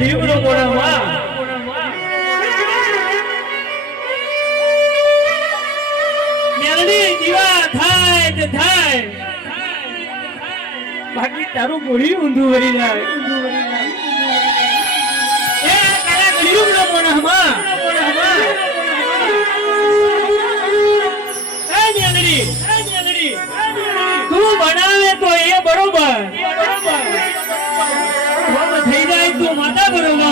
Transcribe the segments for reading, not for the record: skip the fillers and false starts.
ગરીબનો મોઢામાં મેલડી દીવા થાય તે થાય બાકી તારું ગોળી ઊંધું વળી જાય એ તારા ગરીબનો મોઢામાં તું બનાવે તો એ બરોબર થઈ જાય તો માતા બરોબર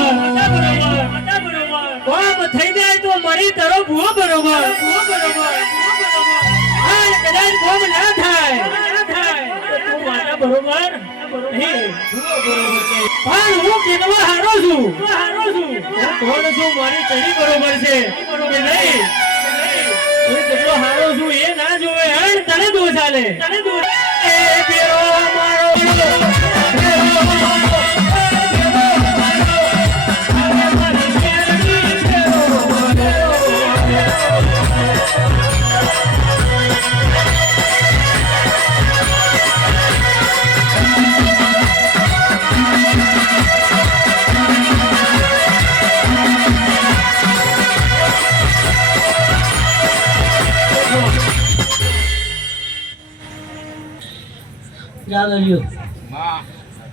થઈ જાય તો મારી તારો ભૂવો બરોબર કદાચ ભોગ ના થાય તો માતા બરોબર પણ હું કેવા હારો છું કોણ છું મારી તરી બરોબર છે કે નહીં હું કેટલો હારો છું એ ના જોવે હણ તને દો ચાલે એ બેરો મારો જાગર્યો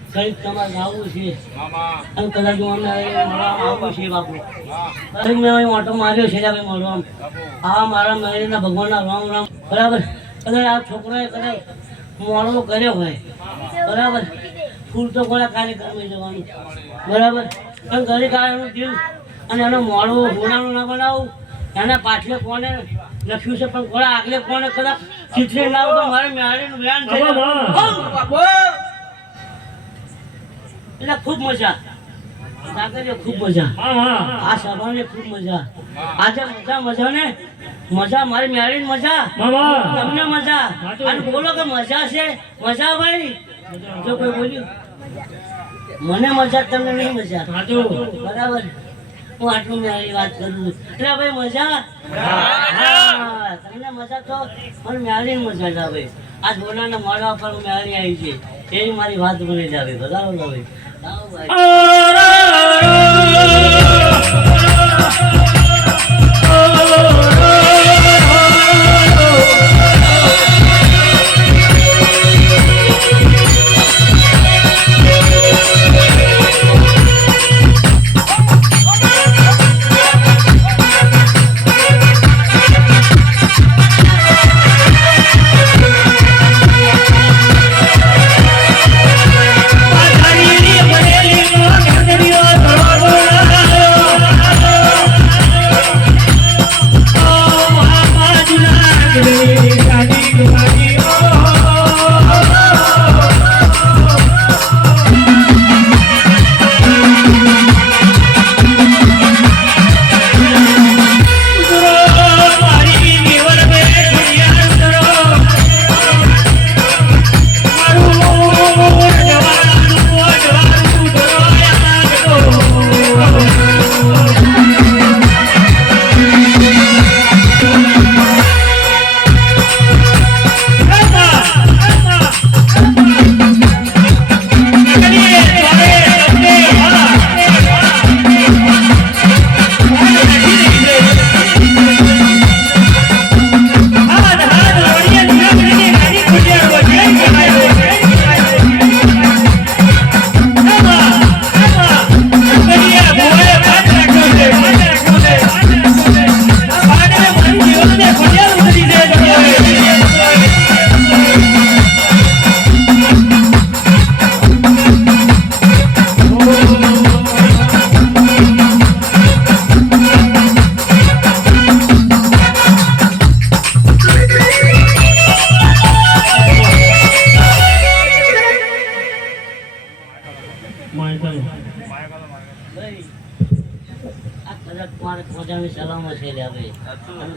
કઈ તમારે આવું છે અને કદાચ અમને આવું છે બાપુ કઈ મેં ઓટો માર્યો છે મળો આમ આ મારા મેળીના ભગવાનના રામ રામ બરાબર કદાચ આ છોકરાએ કદાચ મોડો કર્યો હોય બરાબર ફૂલ તો કોળા કાર્યક્રમ જવાનું બરાબર પણ ઘરે કાળનું દિલ અને એનો મોડો હોણાનું ના બનાવું એના પાછલે કોને લખ્યું છે પણ કોળા આગલે કોને કદાચ ચિત્રી લાવ તો મારે મેળીનું વ્યાન છે એટલે ખૂબ મજા ખૂબ મજા આ સભાને ખૂબ મજા આજે મજા ને મજા મારી મેળીની મજા તમને મજા અને બોલો કે મજા છે મજા ભાઈ જો કોઈ બોલ્યું મને મજા તમને નહીં મજા બરાબર હું આટલું મેળી વાત કરું છું એટલે ભાઈ મજા તમને મજા તો મને મેળીની મજા જ આવે આ જોડાના મોડા પર મેળી આવી છે એની મારી વાત બની જાવે બરાબર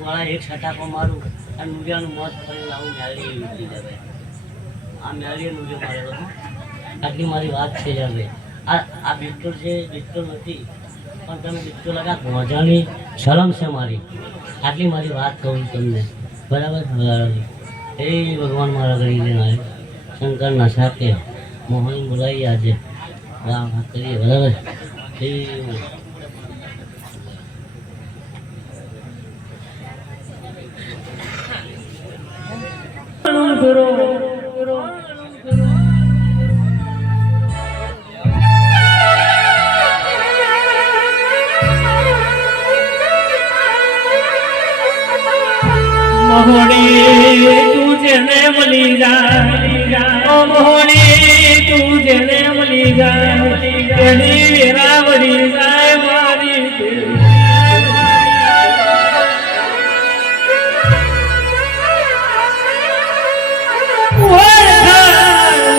ભાઈ એક છટાકો મારું અને નુડિયાનું મોત ફરી લાવું મેળી એવી જાય આ મેળીએ નુડિયો મારેલો આટલી મારી વાત છે હવે આ બિસ્ટોલ છે બિસ્ટોલ નથી પણ તમે બિસ્ટોલ લગા મજાની શરમ છે મારી આટલી મારી વાત કહું તમને બરાબર એ ભગવાન મારા ગળી લઈને આવ્યો શંકરના સાથે મોહન બોલાવી આજે વાત કરીએ બરાબર એવું. મોહણી તું જેને મળી જા ઓ મોહણી તું જેને મળી જા તેની વેરાવળી જાય મારી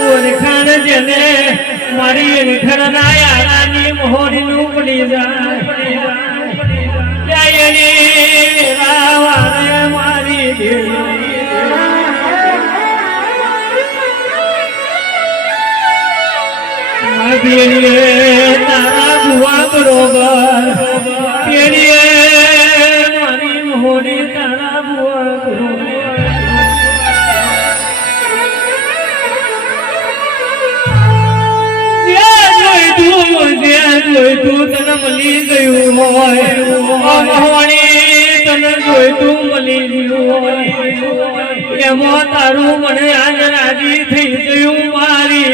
ઓળખાણ જેને મારી ઓળખાણ ના યારાની મોહણી નું મળી જાય વેરાવળે મારી તારા ભુવા બરોબર મારી મોહની તારા ભુવા બરોબર તું તને મળી ગયું હોય મોહણી તને જોઈ તું મળી ગયું હોય એમાં તારું મને આજ રાજી થઈ ગયું મારી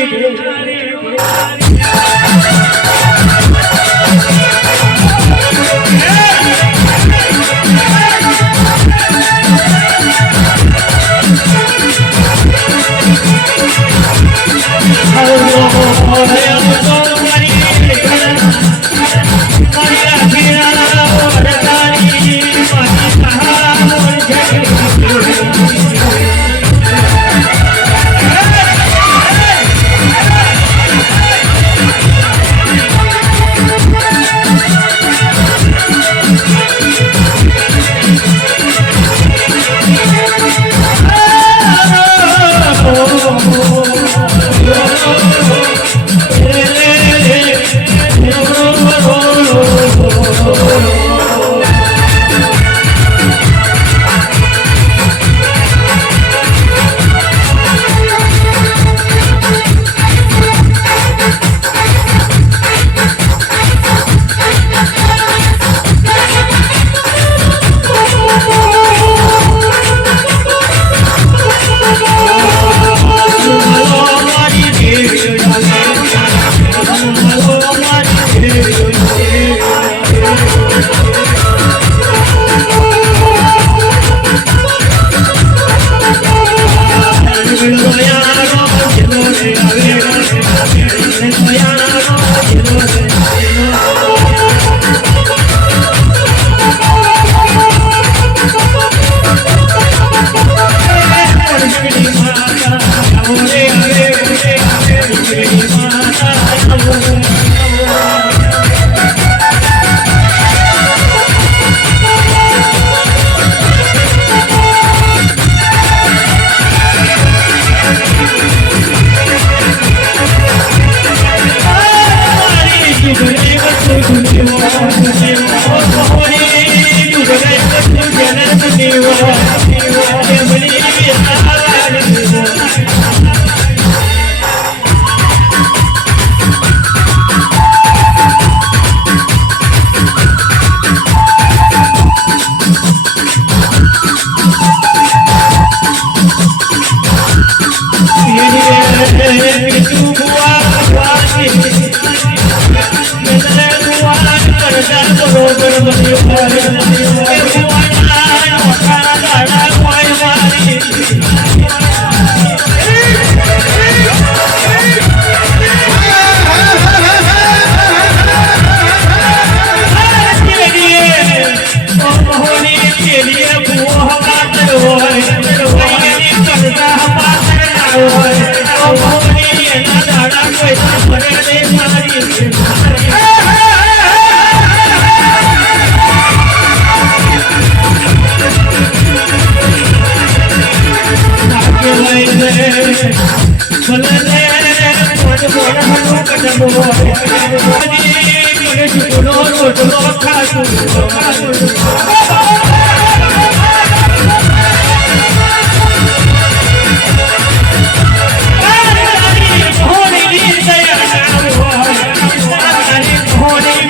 હોળી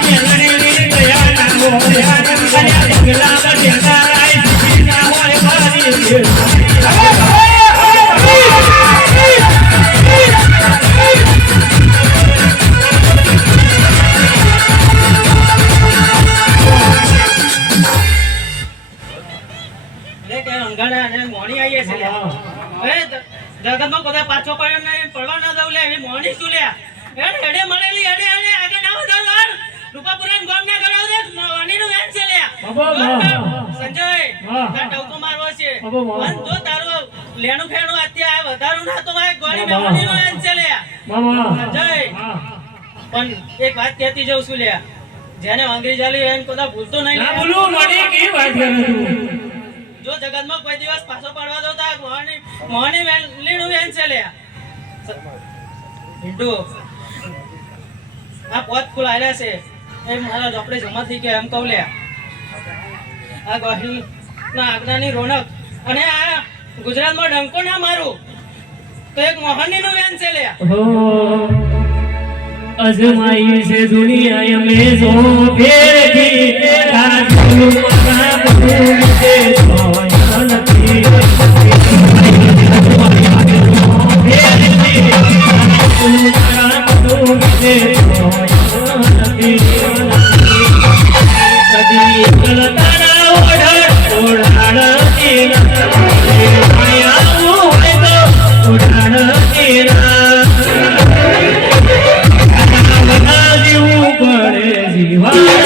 નવાપુરાનું ગામ ના ગણાવ દે વાણીનું વેન છે લે બાબા, સંજય હા. તાર ટવકો મારવો છે બાબા. વન જો તારો લેણું ફેણું અત્યારે વધારું ના તો મારે ગોળી બાબા. મેવાણીનું વેન છે લે મામા, જય. હા. પણ એક વાત કહેતી જઉં છું લે જેને વાંગરી જાલી એને કોદા ભૂલતો નહીં ના લે. બોલું, મને કેવી વાત કરે તું? જો જગતમાં કોઈ દિવસ પાછો પાડવા દો તા મોહની વેલીનું વેન છે લે હિન્દુ આ પોત ફૂલ આલ્યા છે એ મારા ઝોપડે જમા થઈ ગયા એમ કહું લે આ ગોહિલ ના આગનાની રોનક અને આ ગુજરાતમાં ડંકો ના મારું તો એક મોહનીનું વેન છે લે हो अजमाई से दुनिया में जो फेर की तेरा दिल मना बदूल से सोयनती फेर की मना बदूल से सोयनती कदी गलताना ओढ़ाड़ती आया હોય તો ઉડાડતી જીવું પડે જીવા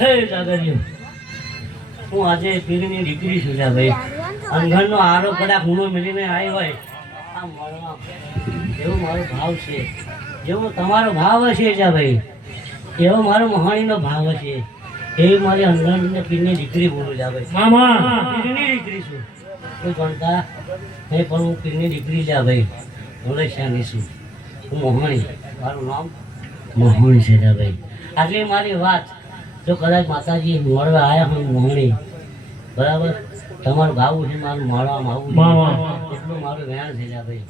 હે જાગરિયો, હું આજે પીરની દીકરી છું જા ભાઈ. અંગણનો આરો કદાચ ખૂણો મેળીને આવી હોય આ મળવા, એવો મારો ભાવ છે. જેવો તમારો ભાવ હશે જા ભાઈ, એવો મારો મહાણીનો ભાવ હશે. એવી મારી અંગણની પીરની દીકરી બોલું જા ભાઈ. મામા પીરની દીકરી છું. કોઈ ગણતા નહીં, પણ હું પીરની દીકરી જા ભાઈ. ભોલેશાની છું. હું મોહણી, મારું નામ મોહણી છે જા ભાઈ. આટલી મારી વાત. જો કદાચ માતાજી મળવા આવ્યા હોય મોહણી, બરાબર, તમારું ગાવું છે, મારું મળવામાં આવવું છે, એટલું મારું વેણ છે જા ભાઈ.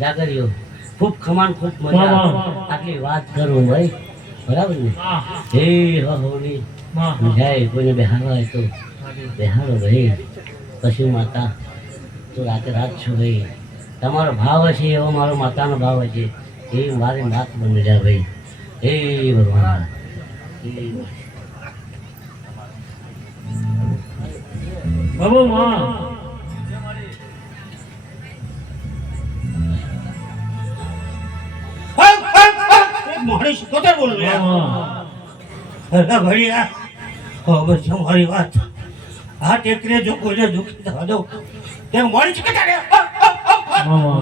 જાગરિયો, ખૂબ ખમાન, ખૂબ મજા. આટલી વાત કરું ભાઈ, બરાબર ને? હે હોલી જાય, કોઈને બેહાડવા હોય તો બેહાડો ભાઈ. પછી માતા તો રાતે રાત છો ભાઈ. તમારો ભાવ હશે એવો મારો માતાનો ભાવ હશે, એ મારી નાત બની જાય ભાઈ. હે ભગવાન, બાબુ માં મોહણી શીખોતર બોલું ભાઈ. હવે છે મારી વાત. આ ટેકરે જો કોઈને દુઃખી થવા દઉં તે મોહણી શીખોતર. મામા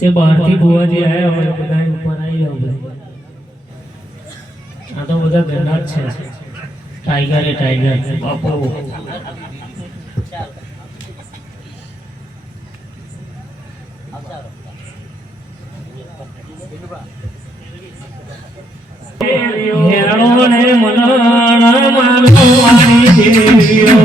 તે બહારથી બુવાજી આવ્યા હોય બધા ઉપર આવી જાવ ભાઈ. આ તો બધા ઘરના જ છે. ટાઈગર એ ટાઈગર બાપુ. હેણો ને મનાણા મારો મારી દેવીઓ.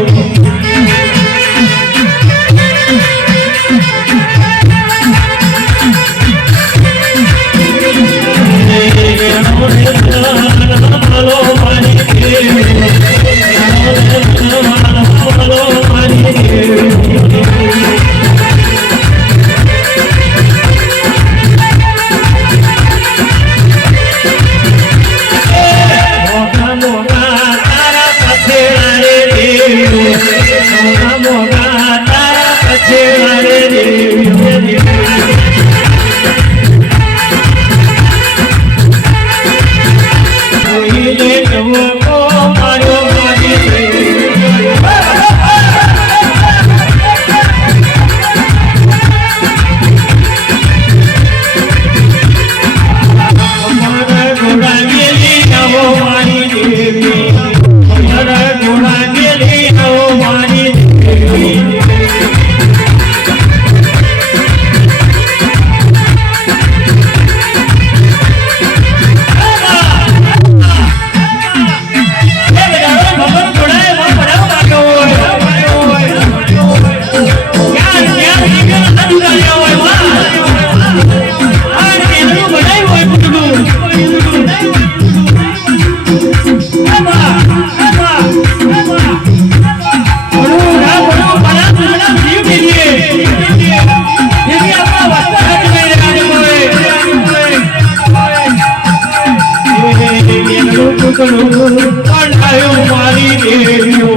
મારી દેવીઓ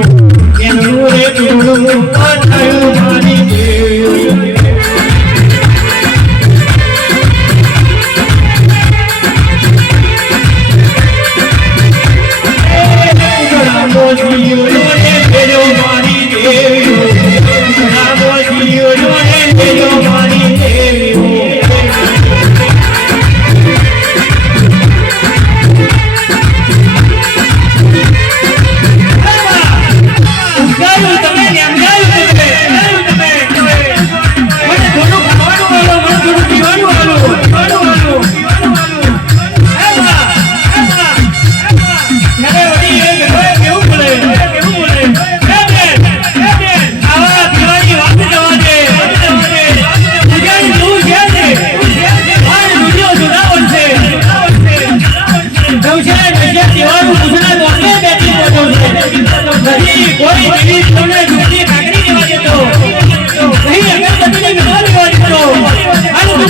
એનું રે મારી દેવીઓ.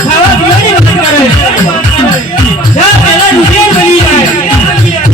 ખાવા પીવાની વાત કરે. જા પેલા રૂપિયા મળી જાય.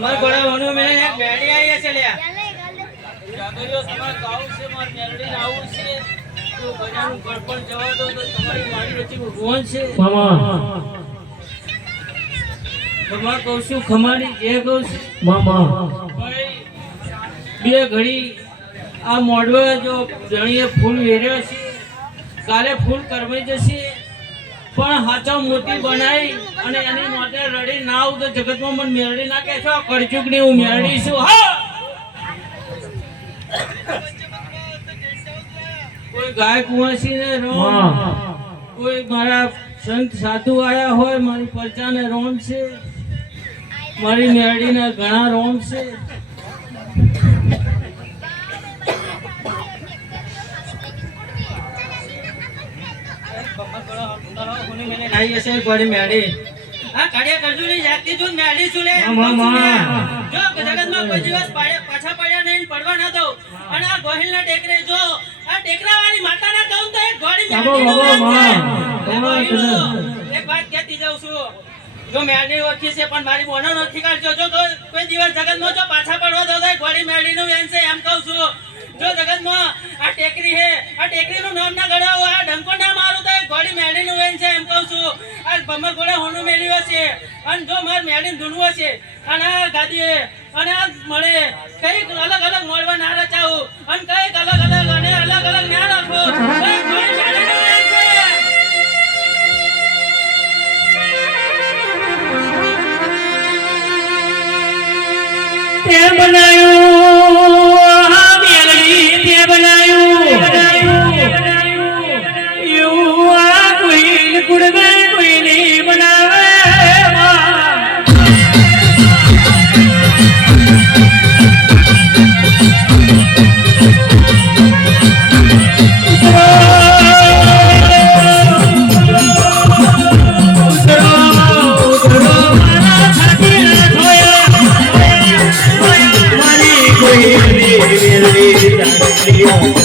અમાર ઘોડા મેં એક મેળી આવી છે લ્યા જાગરીઓ તમારે ગાવું છે માર મેલડીને આવું છે તો બજારનું ગળપણ જવા દો તો તમારી મારી વચ્ચે ભગવાન છે મામા ખમા કહું છું ખમાની જે કહું છું મામા ભાઈ બે ઘડી આ મોડવે જો જણીએ ફૂલ વેર્યો છે કાલે ફૂલ કરવાઈ જશે પણ હાચો મોતી બનાવી અને એની માટે રડી ના આવું તો જગતમાં મને મેરડી ના કહેશો કરચુકની હું મેરડી છું હા કોઈ ગાય કુંવાસી ને રોમ કોઈ મારા સંત સાધુ આયા હોય મારી પરચા ને રોમ છે મારી મેરડી ના ઘણા રોમ છે આઈ હશે ગોળી મેળી આ કાઢ્યા કરજો ની જાતિ જો મેળી છું લે જો જગતમાં કોઈ દિવસ પાછા પડ્યા નહીં પડવા ના દો અને આ ગોહિલ ના ટેકરે જો આ ટેકરા વાળી માતા ના કહું તો એક ગોળી મેળી એક વાત કહેતી જાઉં છું જો મેળી ઓળખી છે પણ મારી બોનો નથી કાઢજો જો કોઈ દિવસ જગતમાં જો પાછા પડવા દો તો ગોળી મેળી નું વેન છે એમ કહું છું જો જગતમાં આ ટેકરી હે આ ટેકરી નું નામ ના ગળાવો આ ડંકો ના મારું તો ગોળી મેળી નું વેન છે એમ કહું છું આ ભમર ગોળા હોનું મેળ્યો છે અને જો માર મેળી ધૂણવો છે અને આ ગાદી અને આ મળે કઈક અલગ અલગ મળવા ના રચાવું અને કઈક અલગ અલગ અને અલગ અલગ ના રાખો ગોળી મેળી નું વેન છે તે બનાયું આ મેલડી તે બનાયું એવું આ કોઈ કુડવે કોઈ નહીં બનાવે Thank you.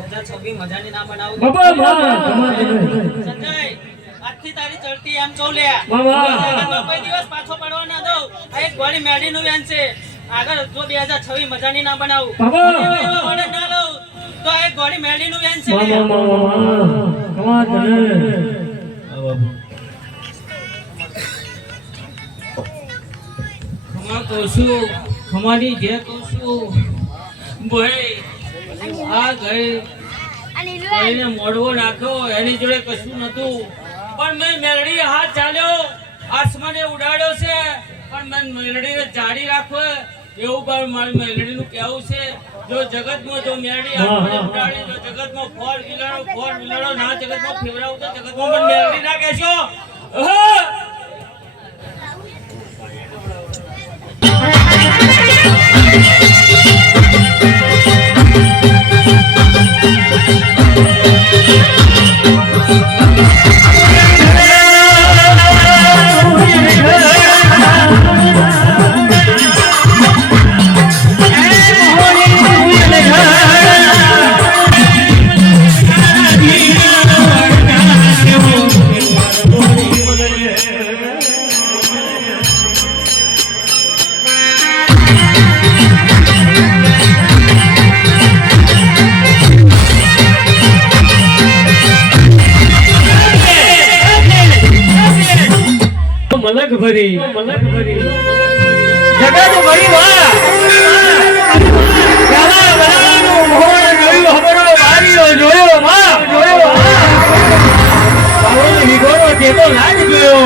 2026 મજાની ના બનાવું બાપા કમાલ સંજય આજથી તારી ચડતી એમ કહું લે મામા કોઈ દિવસ પાછો પડવા ના દઉં આ એક ગોળી મેડી નું વેન છે આગળ જો 2026 મજાની ના બનાવું બાબા. એવા ઓર્ડર ના લઉં તો આ એક ગોળી મેડી નું વેન છે લે. કમાલ ખમા કહું છું ખમાની જે કહું છું ભાઈ આ ગઈ કોઈને મોડવો નાખ્યો એની જોડે કશું નતું પણ મેં મેલડી હાથ ચાલ્યો આસમાને ઉડાડ્યો છે પણ મેં મેલડીને જાડી રાખો એવું પણ મારી મેલડીનું કહેવું છે જો જગતમાં જો મેલડી આસમાને ઉડાડી જો જગતમાં ફોર વ્હીલરો ના જગતમાં ફેવરાવું તો જગતમાં પણ મેલડી ના કહેશો મલક ભરી જગત ભરી વાહ ગાલા બનાનું મોહન જોયું હબરો માર્યો જોયો માં જોયો બાવળો વિગોરો તેતો લાજ ગયો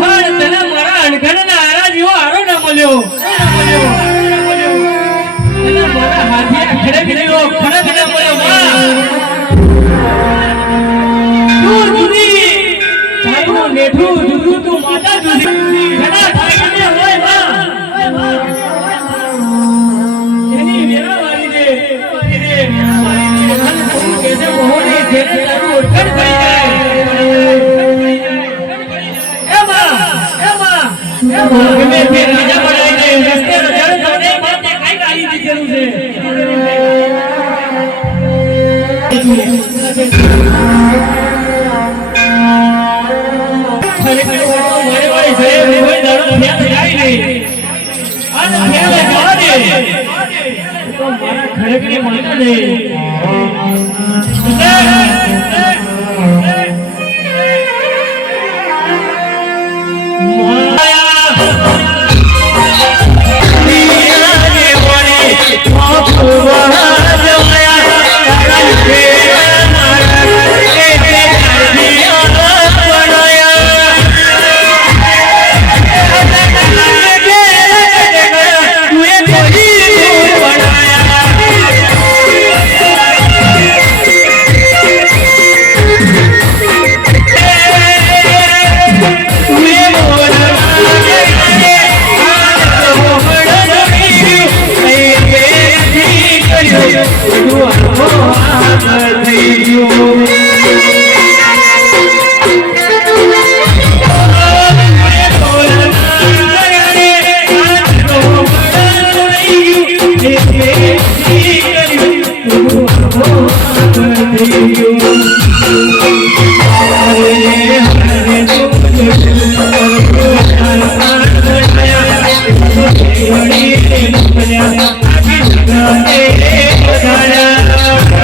પણ તને મારા અણઘડના આરા જેવો આરો ન મળ્યો તને મારા હાથે ખડક જેવો ખડક ન મળ્યો માં મેઠું દૂધું તું માતા દૂધી ઘણા ઠાકીને હોય માં એની વેરા વાળી દે એને કેસે મોહને જેને તારું ઓળખાણ થઈ જાય એમાં ગમે તે રાજા બનાવી દે રસ્તે રજાડ જોડે માતે કઈ ગાડી દીધેલું છે ખડકને માતા દે Oh,